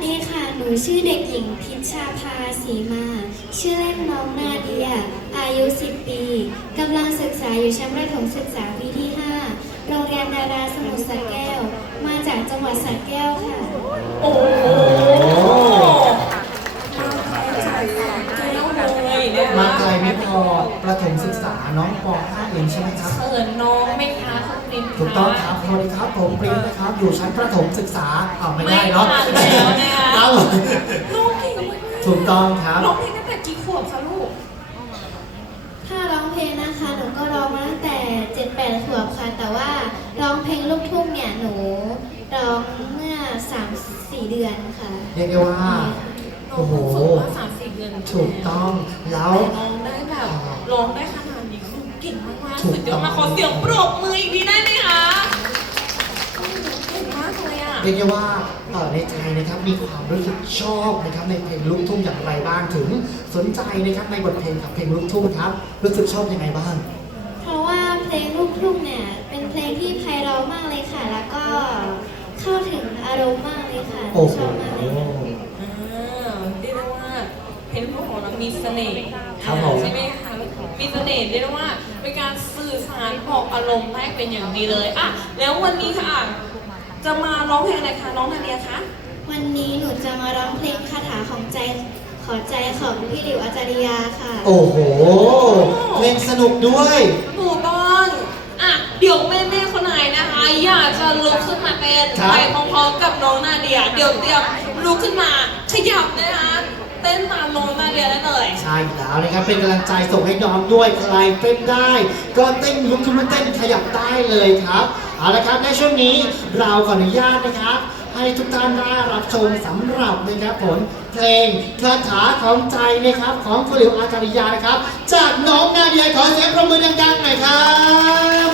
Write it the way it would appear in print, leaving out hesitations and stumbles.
ดีค่ะ หนูชื่อเด็กหญิงพิชชาภาศรีมา ชื่อเล่นน้องนาเดีย อายุ 10 ปี กำลังศึกษาอยู่ชั้นประถมศึกษาปีที่ 5 โรงเรียนดาราสมุทรสระแก้ว มาจากจังหวัดสระแก้วค่ะโอ้โหมาไกลไม่พอประถมศึกษาน้องป .5 เองใช่ไหมครับเขินน้องไหมคะคุณปริมถูกต้องครับสวัสดีครับผมปริ้นนะครับ อยู่ชั้นประถมศึกษาไม่ได้เนาะไม่ทันแล้วนะคะครับน้องเก่งมากถูกต้องครับร้องเพลงตั้งแต่กี่ขวบคะลูกถ้าร้องเพลงนะคะ หนูก็ร้องมาตั้งแต่ 7-8 ขวบค่ะ แต่ว่าร้องเพลงลูกทุ่งเนี่ย หนูร้องเมื่อ 3-4 เดือนค่ะเรียกได้ว่าน้องเพิ่งฝึกมา3-4 เดือนถูกต้องแล้วแต่ร้องได้แบบร้องได้ขนาดนี้คือเก่งมากๆถูกสุดยต้ออดงมากขอเสียงปรบมืออีกทีได้ไหมคะเก่งมากเลยอ่ะเรียกได้ว่าในใจนะครับมีความรู้สึกชอบนะครับในเพลงลูกทุ่งอย่างไรบ้างถึงสนใจนะครับในบทเพลงกับเพลงลูกทุ่งครับรู้สึกชอบยังไงบ้างเพราะว่าเพลงลูกทุ่งเนี่ยเป็นเพลงที่ไพเราะมากเลยค่ะ แล้วก็เข้าถึงอารมณ์มากเลยค่ะโอ้โหชอบมากเลยค่ะเรียกได้ว่าเพลงของเรามีเสน่ห์ครับผมใช่ไหมคะมีเสน่ห์เรียกได้ว่าเป็นการสื่อสารบอกอารมณ์ได้เป็นอย่างดีเลยอ่ะแล้ววันนี้ค่ะ จะมาร้องเพลงอะไรคะน้องนาเดียคะวันนี้หนูจะมาร้องเพลงคาถาของใจขอใจของพี่หลิวอาจาริยาค่ะโอ้โหเพลงสนุกด้วยถูกต้องอ่ะเดี๋ยวแม่คนไหนนะคะอยากจะลุกขึ้นมาเต้นครับไปพร้อมๆกับน้องนาเดียเดี๋ยวเตรียมลุกขึ้นมาขยับนะคะเต้นตามน้องนาเดียได้เลยใช่แล้วนะครับเป็นกำลังใจส่งให้น้องด้วยใครเต้นได้ ก็เต้นลุกขึ้นมาเต้นขยับได้เลยครับเอาละครับในช่วงนี้เราขออนุญาตนะครับ ให้ทุกท่านได้รับชมสำหรับนะครับผลเพลงคาถาของใจนะครับของคุณหลิวอาจาริยานะครับ จากน้องนาเดียขอเสียงปรบมือดังๆหน่อยครับ